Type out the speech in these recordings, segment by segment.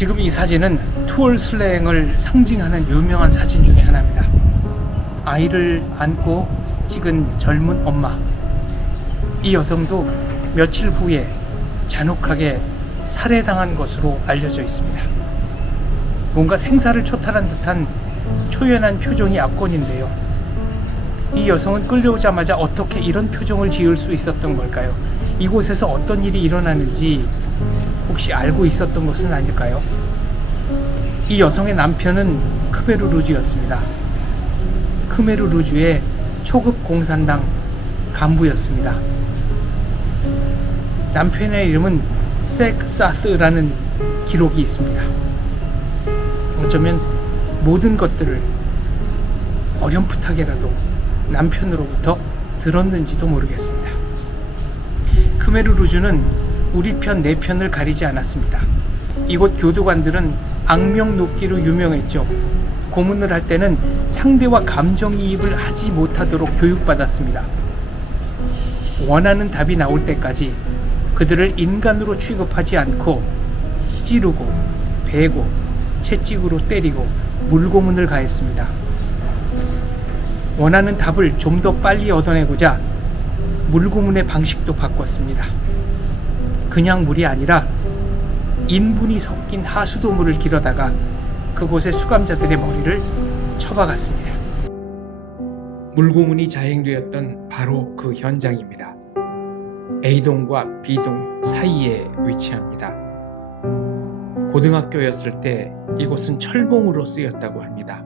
지금 이 사진은 투얼 슬랭을 상징하는 유명한 사진 중에 하나입니다. 아이를 안고 찍은 젊은 엄마. 이 여성도 며칠 후에 잔혹하게 살해당한 것으로 알려져 있습니다. 뭔가 생사를 초탈한 듯한 초연한 표정이 압권인데요. 이 여성은 끌려오자마자 어떻게 이런 표정을 지을 수 있었던 걸까요? 이곳에서 어떤 일이 일어나는지 혹시 알고 있었던 것은 아닐까요? 이 여성의 남편은 크메르 루즈였습니다. 크메르 루즈의 초급 공산당 간부였습니다. 남편의 이름은 섹사스라는 기록이 있습니다. 어쩌면 모든 것들을 어렴풋하게라도 남편으로부터 들었는지도 모르겠습니다. 크메르 루즈는 우리 편, 내 편을 가리지 않았습니다. 이곳 교도관들은 악명 높기로 유명했죠. 고문을 할 때는 상대와 감정이입을 하지 못하도록 교육받았습니다. 원하는 답이 나올 때까지 그들을 인간으로 취급하지 않고 찌르고, 베고, 채찍으로 때리고 물고문을 가했습니다. 원하는 답을 좀 더 빨리 얻어내고자 물고문의 방식도 바꿨습니다. 그냥 물이 아니라 인분이 섞인 하수도물을 길어다가 그곳의 수감자들의 머리를 쳐박았습니다. 물고문이 자행되었던 바로 그 현장입니다. A동과 B동 사이에 위치합니다. 고등학교였을 때 이곳은 철봉으로 쓰였다고 합니다.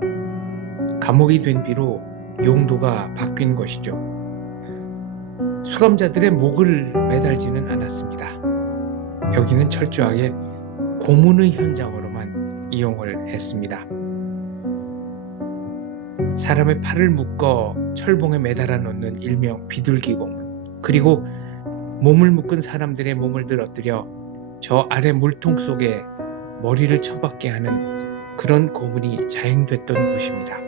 감옥이 된 뒤로 용도가 바뀐 것이죠. 수감자들의 목을 매달지는 않았습니다. 여기는 철저하게 고문의 현장으로만 이용을 했습니다. 사람의 팔을 묶어 철봉에 매달아 놓는 일명 비둘기 고문, 그리고 몸을 묶은 사람들의 몸을 늘어뜨려 저 아래 물통 속에 머리를 쳐박게 하는 그런 고문이 자행됐던 곳입니다.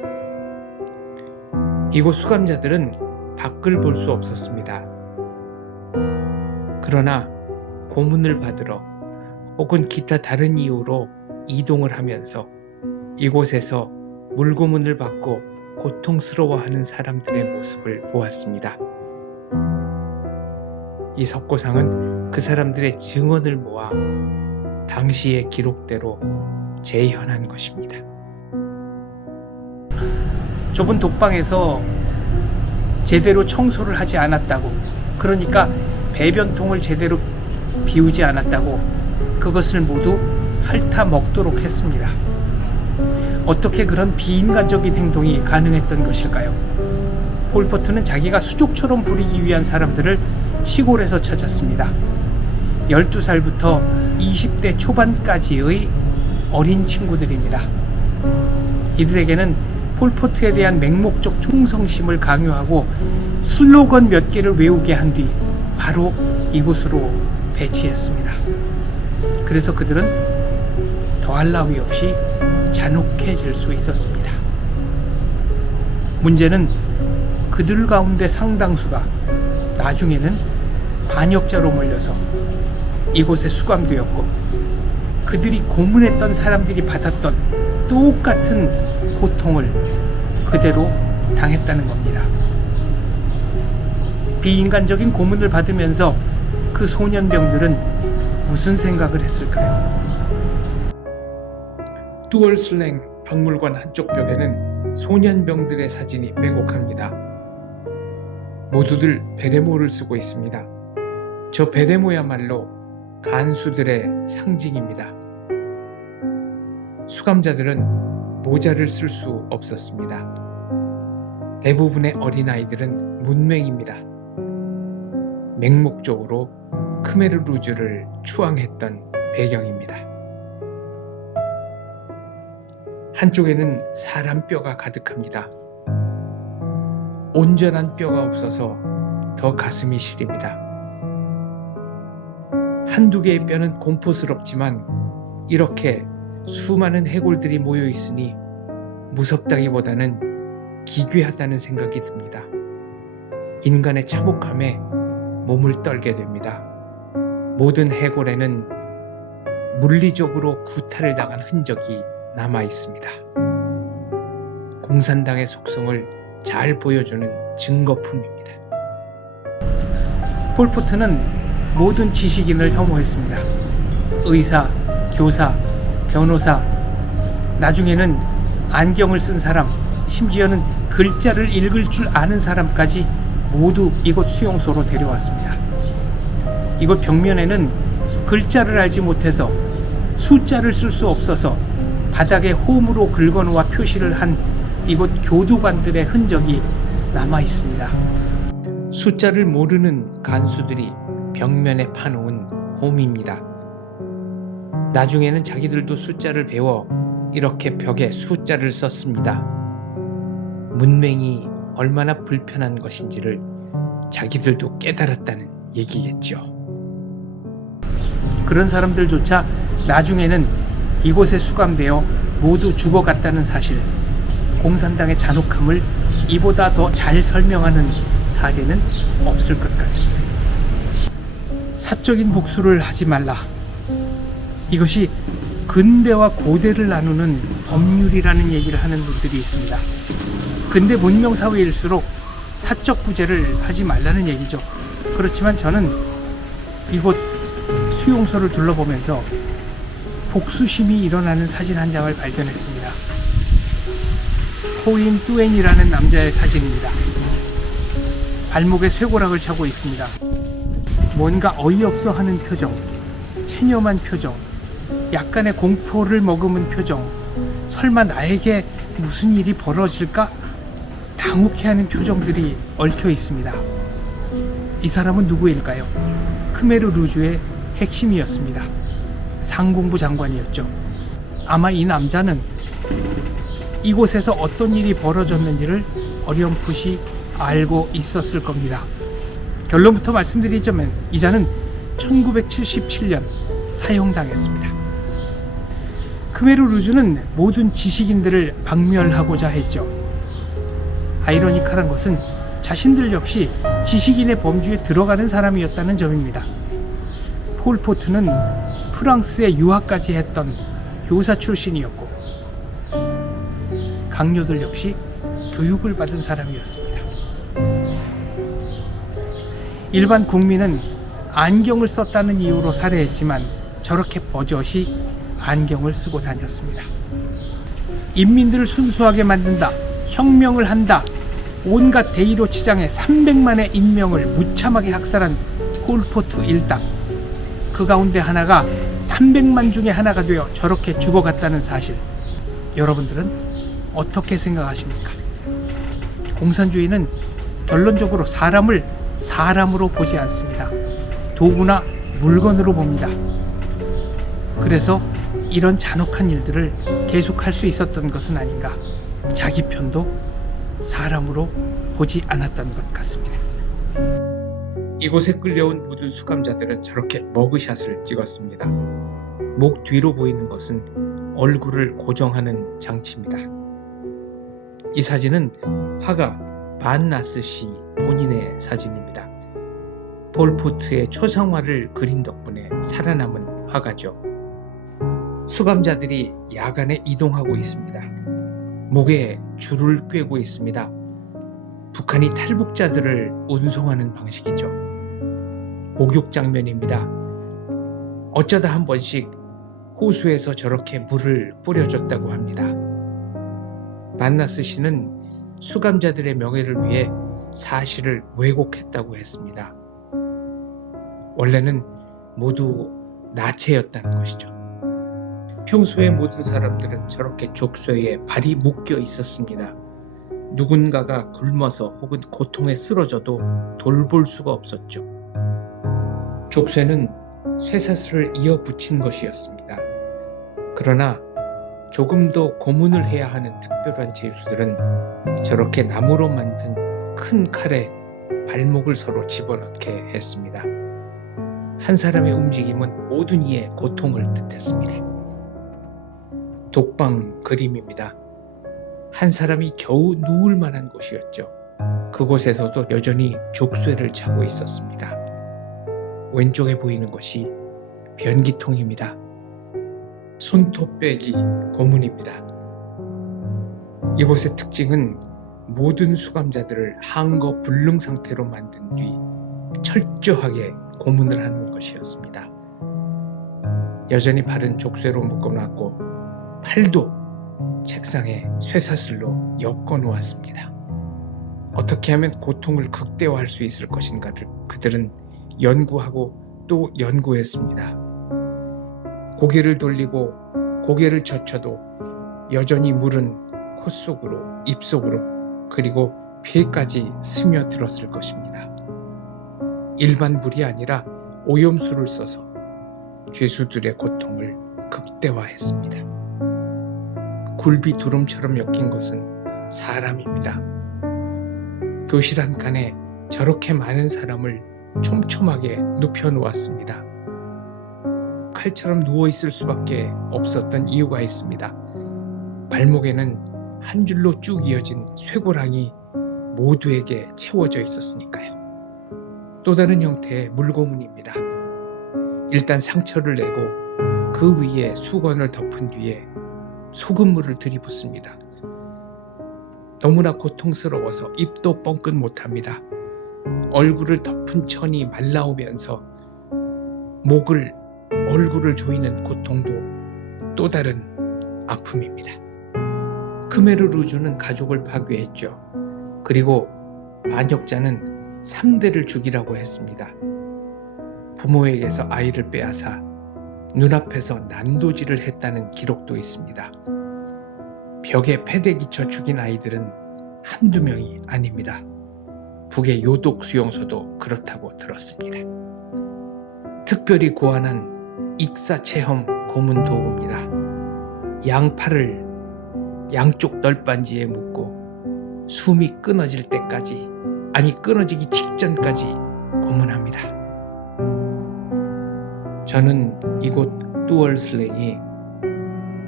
이곳 수감자들은 밖을 볼 수 없었습니다. 그러나 고문을 받으러 혹은 기타 다른 이유로 이동을 하면서 이곳에서 물고문을 받고 고통스러워하는 사람들의 모습을 보았습니다. 이 석고상은 그 사람들의 증언을 모아 당시의 기록대로 재현한 것입니다. 좁은 독방에서 제대로 청소를 하지 않았다고, 그러니까 배변통을 제대로 비우지 않았다고 그것을 모두 핥아 먹도록 했습니다. 어떻게 그런 비인간적인 행동이 가능했던 것일까요? 폴포트는 자기가 수족처럼 부리기 위한 사람들을 시골에서 찾았습니다. 12살부터 20대 초반까지의 어린 친구들입니다. 이들에게는 폴포트에 대한 맹목적 충성심을 강요하고 슬로건 몇 개를 외우게 한 뒤 바로 이곳으로 배치했습니다. 그래서 그들은 더할 나위 없이 잔혹해질 수 있었습니다. 문제는 그들 가운데 상당수가 나중에는 반역자로 몰려서 이곳에 수감되었고 그들이 고문했던 사람들이 받았던 똑같은 고통을 그대로 당했다는 겁니다. 비인간적인 고문을 받으면서 그 소년병들은 무슨 생각을 했을까요? 투얼 슬랭 박물관 한쪽 벽에는 소년병들의 사진이 빼곡합니다. 모두들 베레모를 쓰고 있습니다. 저 베레모야말로 간수들의 상징입니다. 수감자들은 모자를 쓸 수 없었습니다. 대부분의 어린아이들은 문맹입니다. 맹목적으로 크메르 루즈를 추앙했던 배경입니다. 한쪽에는 사람 뼈가 가득합니다. 온전한 뼈가 없어서 더 가슴이 시립니다. 한두 개의 뼈는 공포스럽지만 이렇게 수많은 해골들이 모여 있으니 무섭다기보다는 기괴하다는 생각이 듭니다. 인간의 참혹함에 몸을 떨게 됩니다. 모든 해골에는 물리적으로 구타를 당한 흔적이 남아 있습니다. 공산당의 속성을 잘 보여주는 증거품입니다. 폴포트는 모든 지식인을 혐오했습니다. 의사, 교사, 변호사, 나중에는 안경을 쓴 사람, 심지어는 글자를 읽을 줄 아는 사람까지 모두 이곳 수용소로 데려왔습니다. 이곳 벽면에는 글자를 알지 못해서 숫자를 쓸 수 없어서 바닥에 홈으로 긁어놓아 표시를 한 이곳 교도관들의 흔적이 남아 있습니다. 숫자를 모르는 간수들이 벽면에 파놓은 홈입니다. 나중에는 자기들도 숫자를 배워 이렇게 벽에 숫자를 썼습니다. 문맹이 얼마나 불편한 것인지를 자기들도 깨달았다는 얘기겠죠. 그런 사람들조차 나중에는 이곳에 수감되어 모두 죽어갔다는 사실, 공산당의 잔혹함을 이보다 더 잘 설명하는 사례는 없을 것 같습니다. 사적인 복수를 하지 말라. 이것이 근대와 고대를 나누는 법률이라는 얘기를 하는 분들이 있습니다. 근대 문명 사회일수록 사적 구제를 하지 말라는 얘기죠. 그렇지만 저는 이곳 수용소를 둘러보면서 복수심이 일어나는 사진 한 장을 발견했습니다. 코인 뚜엔이라는 남자의 사진입니다. 발목에 쇠고락을 차고 있습니다. 뭔가 어이없어 하는 표정, 체념한 표정, 약간의 공포를 머금은 표정, 설마 나에게 무슨 일이 벌어질까? 당혹해하는 표정들이 얽혀 있습니다. 이 사람은 누구일까요? 크메르 루주의 핵심이었습니다. 상공부 장관이었죠. 아마 이 남자는 이곳에서 어떤 일이 벌어졌는지를 어렴풋이 알고 있었을 겁니다. 결론부터 말씀드리자면 이 자는 1977년 사형당했습니다. 크메르 루주는 모든 지식인들을 박멸하고자 했죠. 아이러니컬한 것은 자신들 역시 지식인의 범주에 들어가는 사람이었다는 점입니다. 폴포트는 프랑스에 유학까지 했던 교사 출신이었고 강요들 역시 교육을 받은 사람이었습니다. 일반 국민은 안경을 썼다는 이유로 살해했지만 저렇게 버젓이 안경을 쓰고 다녔습니다. 인민들을 순수하게 만든다, 혁명을 한다, 온갖 대의로 치장해 300만의 인명을 무참하게 학살한 폴포트 일당. 그 가운데 하나가 300만 중에 하나가 되어 저렇게 죽어갔다는 사실, 여러분들은 어떻게 생각하십니까? 공산주의는 결론적으로 사람을 사람으로 보지 않습니다. 도구나 물건으로 봅니다. 그래서 이런 잔혹한 일들을 계속할 수 있었던 것은 아닌가. 자기 편도 사람으로 보지 않았던 것 같습니다. 이곳에 끌려온 모든 수감자들은 저렇게 머그샷을 찍었습니다. 목 뒤로 보이는 것은 얼굴을 고정하는 장치입니다. 이 사진은 화가 반나스 씨 본인의 사진입니다. 폴포트의 초상화를 그린 덕분에 살아남은 화가죠. 수감자들이 야간에 이동하고 있습니다. 목에 줄을 꿰고 있습니다. 북한이 탈북자들을 운송하는 방식이죠. 목욕 장면입니다. 어쩌다 한 번씩 호수에서 저렇게 물을 뿌려줬다고 합니다. 만나스 씨는 수감자들의 명예를 위해 사실을 왜곡했다고 했습니다. 원래는 모두 나체였다는 것이죠. 평소에 모든 사람들은 저렇게 족쇄에 발이 묶여 있었습니다. 누군가가 굶어서 혹은 고통에 쓰러져도 돌볼 수가 없었죠. 족쇄는 쇠사슬을 이어 붙인 것이었습니다. 그러나 조금 더 고문을 해야 하는 특별한 죄수들은 저렇게 나무로 만든 큰 칼에 발목을 서로 집어넣게 했습니다. 한 사람의 움직임은 모든 이의 고통을 뜻했습니다. 독방 그림입니다. 한 사람이 겨우 누울 만한 곳이었죠. 그곳에서도 여전히 족쇄를 차고 있었습니다. 왼쪽에 보이는 것이 변기통입니다. 손톱빼기 고문입니다. 이곳의 특징은 모든 수감자들을 항거 불능 상태로 만든 뒤 철저하게 고문을 하는 것이었습니다. 여전히 발은 족쇄로 묶어놨고 팔도 책상에 쇠사슬로 엮어 놓았습니다. 어떻게 하면 고통을 극대화할 수 있을 것인가를 그들은 연구하고 또 연구했습니다. 고개를 돌리고 고개를 젖혀도 여전히 물은 코 속으로, 입 속으로, 그리고 폐까지 스며들었을 것입니다. 일반 물이 아니라 오염수를 써서 죄수들의 고통을 극대화했습니다. 굴비 두름처럼 엮인 것은 사람입니다. 교실 한 칸에 저렇게 많은 사람을 촘촘하게 눕혀 놓았습니다. 칼처럼 누워 있을 수밖에 없었던 이유가 있습니다. 발목에는 한 줄로 쭉 이어진 쇠고랑이 모두에게 채워져 있었으니까요. 또 다른 형태의 물고문입니다. 일단 상처를 내고 그 위에 수건을 덮은 뒤에 소금물을 들이붓습니다. 너무나 고통스러워서 입도 뻥끗 못합니다. 얼굴을 덮은 천이 말라오면서 목을, 얼굴을 조이는 고통도 또 다른 아픔입니다. 크메르 루주는 가족을 파괴했죠. 그리고 반역자는 3대를 죽이라고 했습니다. 부모에게서 아이를 빼앗아 눈앞에서 난도질을 했다는 기록도 있습니다. 벽에 패대기쳐 죽인 아이들은 한두 명이 아닙니다. 북의 요독 수용소도 그렇다고 들었습니다. 특별히 고안한 익사체험 고문 도구입니다. 양팔을 양쪽 널빤지에 묶고 숨이 끊어질 때까지, 아니 끊어지기 직전까지 고문합니다. 저는 이곳 뚜얼슬랭이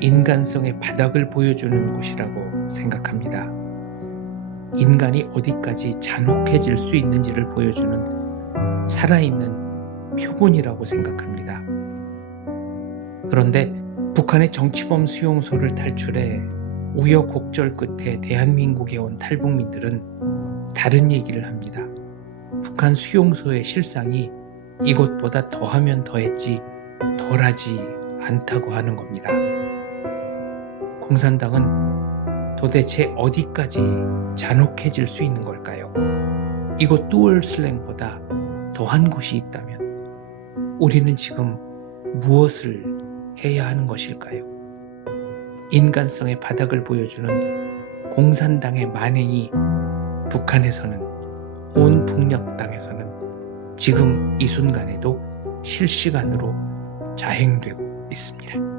인간성의 바닥을 보여주는 곳이라고 생각합니다. 인간이 어디까지 잔혹해질 수 있는지를 보여주는 살아있는 표본이라고 생각합니다. 그런데 북한의 정치범 수용소를 탈출해 우여곡절 끝에 대한민국에 온 탈북민들은 다른 얘기를 합니다. 북한 수용소의 실상이 이곳보다 더하면 더했지 덜하지 않다고 하는 겁니다. 공산당은 도대체 어디까지 잔혹해질 수 있는 걸까요? 이곳 뚜얼슬랭보다 더한 곳이 있다면 우리는 지금 무엇을 해야 하는 것일까요? 인간성의 바닥을 보여주는 공산당의 만행이 북한에서는, 온 북녘 땅에서는 지금 이 순간에도 실시간으로 자행되고 있습니다.